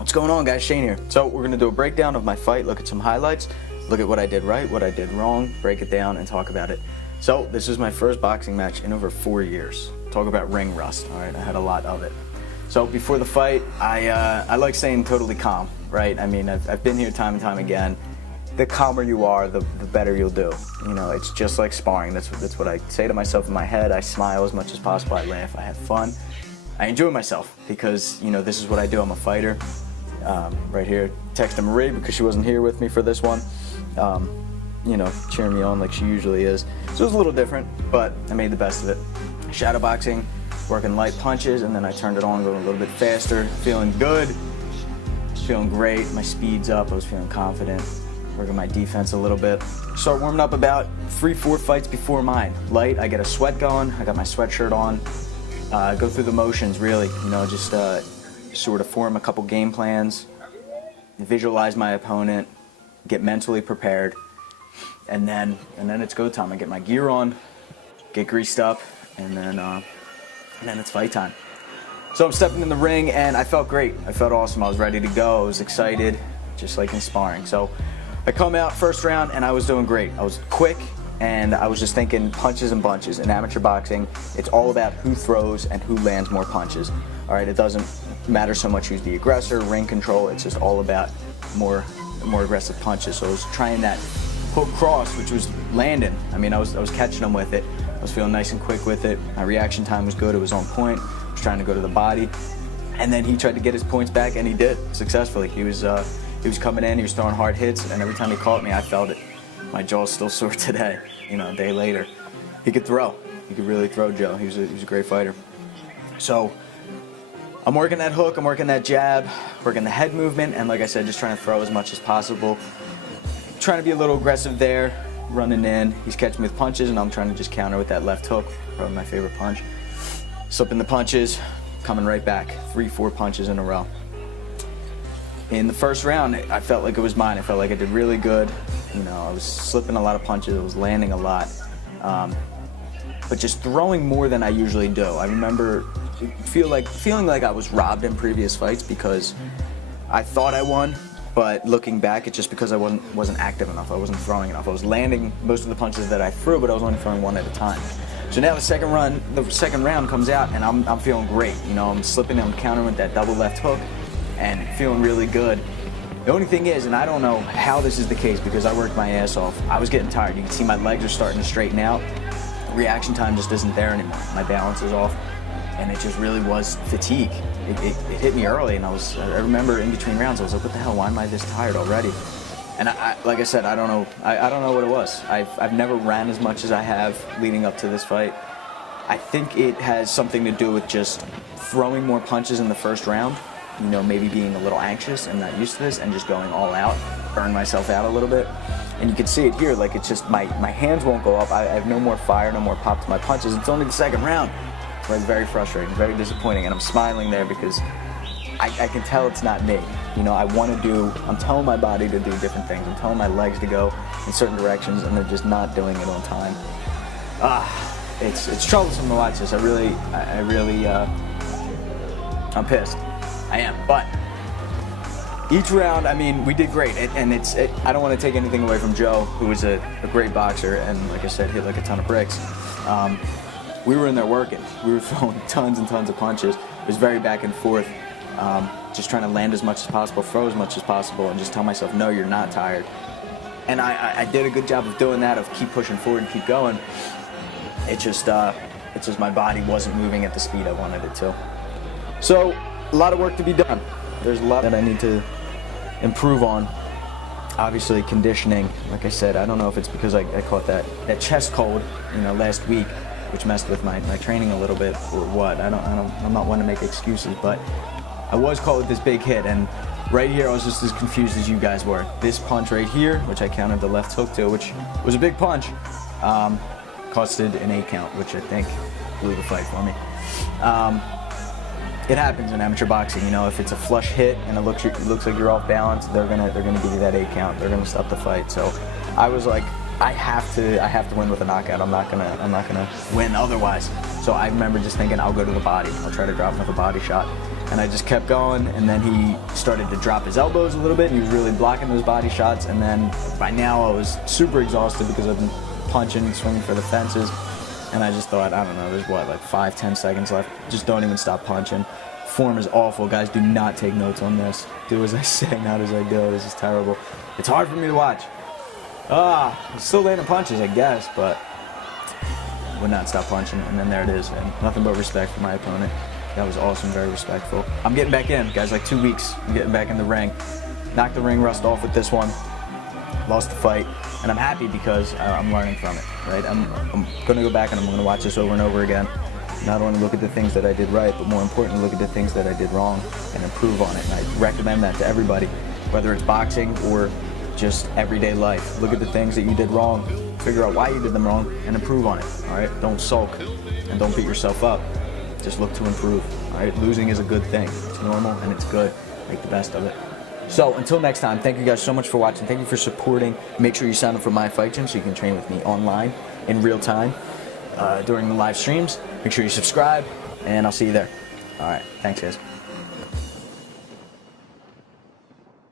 What's going on, guys? Shane here. So we're going to do a breakdown of my fight, look at some highlights, look at what I did right, what I did wrong, break it down, and talk about it. So this is my first boxing match in over 4 years. Talk about ring rust, all right? I had a lot of it. So before the fight, I like staying totally calm, right? I mean, I've been here time and time again. The calmer you are, the better you'll do. You know, it's just like sparring. That's what I say to myself in my head. I smile as much as possible. I laugh. I have fun. I enjoy myself because, you know, this is what I do. I'm a fighter. Right here, texting Marie because she wasn't here with me for this one. You know, cheering me on like she usually is. So it was a little different, but I made the best of it. Shadow boxing, working light punches, and then I turned it on, going a little bit faster. Feeling good, feeling great. My speed's up. I was feeling confident. Working my defense a little bit. Start warming up about 3-4 fights before mine. Light, I get a sweat going. I got my sweatshirt on. Go through the motions, really. You know, just sort of form a couple game plans, visualize my opponent, get mentally prepared, and then it's go time. I get my gear on, get greased up, and then it's fight time. So I'm stepping in the ring, and I felt great. I felt awesome. I was ready to go. I was excited, just like in sparring. So I come out first round, and I was doing great. I was quick, and I was just thinking punches and bunches. In amateur boxing, it's all about who throws and who lands more punches. All right, it doesn't matter so much who's the aggressor, ring control. It's just all about more aggressive punches. So I was trying that hook cross, which was landing. I mean, I was catching them with it. I was feeling nice and quick with it. My reaction time was good. It was on point. I was trying to go to the body, and then he tried to get his points back, and he did successfully. He was coming in. He was throwing hard hits, and every time he caught me, I felt it. My jaw's still sore today. You know, a day later, he could throw. He could really throw, Joe. He was a great fighter. So I'm working that hook, I'm working that jab, working the head movement, and like I said, just trying to throw as much as possible. Trying to be a little aggressive there, running in. He's catching me with punches, and I'm trying to just counter with that left hook, probably my favorite punch. Slipping the punches, coming right back, 3-4 punches in a row. In the first round, I felt like it was mine. I felt like I did really good. You know, I was slipping a lot of punches, I was landing a lot, but just throwing more than I usually do. I remember feeling like I was robbed in previous fights because I thought I won, but looking back, it's just because I wasn't active enough. I wasn't throwing enough. I was landing most of the punches that I threw, but I was only throwing one at a time. So now the second round comes out, and I'm feeling great. You know, I'm slipping, I'm countering with that double left hook, and feeling really good. The only thing is, and I don't know how this is the case because I worked my ass off, I was getting tired. You can see my legs are starting to straighten out. Reaction time just isn't there anymore. My balance is off, and it just really was fatigue. It hit me early, and I remember in between rounds, I was like, what the hell, why am I this tired already? And like I said, I don't know what it was. I've never ran as much as I have leading up to this fight. I think it has something to do with just throwing more punches in the first round. You know, maybe being a little anxious and not used to this, and just going all out, burn myself out a little bit. And you can see it here, like it's just my hands won't go up. I have no more fire, no more pop to my punches. It's only the second round. So it's very frustrating, very disappointing, and I'm smiling there because I can tell it's not me. You know, I'm telling my body to do different things. I'm telling my legs to go in certain directions, and they're just not doing it on time. It's troublesome to watch this. I'm pissed. I am, but each round, I mean, we did great, and I don't want to take anything away from Joe, who was a great boxer, and like I said, hit like a ton of bricks. We were in there working. We were throwing tons and tons of punches. It was very back and forth, just trying to land as much as possible, throw as much as possible, and just tell myself, no, you're not tired. And I did a good job of doing that, of keep pushing forward and keep going. It's just my body wasn't moving at the speed I wanted it to. So, a lot of work to be done. There's a lot that I need to improve on. Obviously, conditioning. Like I said, I don't know if it's because I caught that chest cold, you know, last week, which messed with my training a little bit, or what. I'm not one to make excuses, but I was caught with this big hit, and right here I was just as confused as you guys were. This punch right here, which I countered the left hook to, which was a big punch, costed an 8 count, which I think blew the fight for me. It happens in amateur boxing, you know. If it's a flush hit and it looks like you're off balance, they're gonna give you that 8 count. They're gonna stop the fight. So I was like, I have to win with a knockout. I'm not gonna win otherwise. So I remember just thinking, I'll go to the body. I'll try to drop him with a body shot. and I just kept going, and then he started to drop his elbows a little bit, and he was really blocking those body shots, and then by now I was super exhausted because I've been punching and swinging for the fences, and I just thought, I don't know, there's what, like 5-10 seconds left, just don't even stop punching. Form is awful, guys. Do not take notes on this. Do as I say, not as I do. This is terrible. It's hard for me to watch. I'm still landing punches, I guess, but would not stop punching, and then there it is, and nothing but respect for my opponent. That was awesome, very respectful. I'm getting back in, guys, like 2 weeks. I'm getting back in the ring. Knocked the ring rust off with this one. Lost the fight, and I'm happy because I'm learning from it, right? I'm gonna go back and I'm gonna watch this over and over again. Not only look at the things that I did right, but more importantly, look at the things that I did wrong and improve on it. And I recommend that to everybody, whether it's boxing or just everyday life. Look at the things that you did wrong, figure out why you did them wrong, and improve on it, all right? Don't sulk and don't beat yourself up. Just look to improve, all right? Losing is a good thing. It's normal and it's good. Make the best of it. So until next time, thank you guys so much for watching. Thank you for supporting. Make sure you sign up for my fight gym so you can train with me online in real time during the live streams. Make sure you subscribe, and I'll see you there. All right, thanks guys.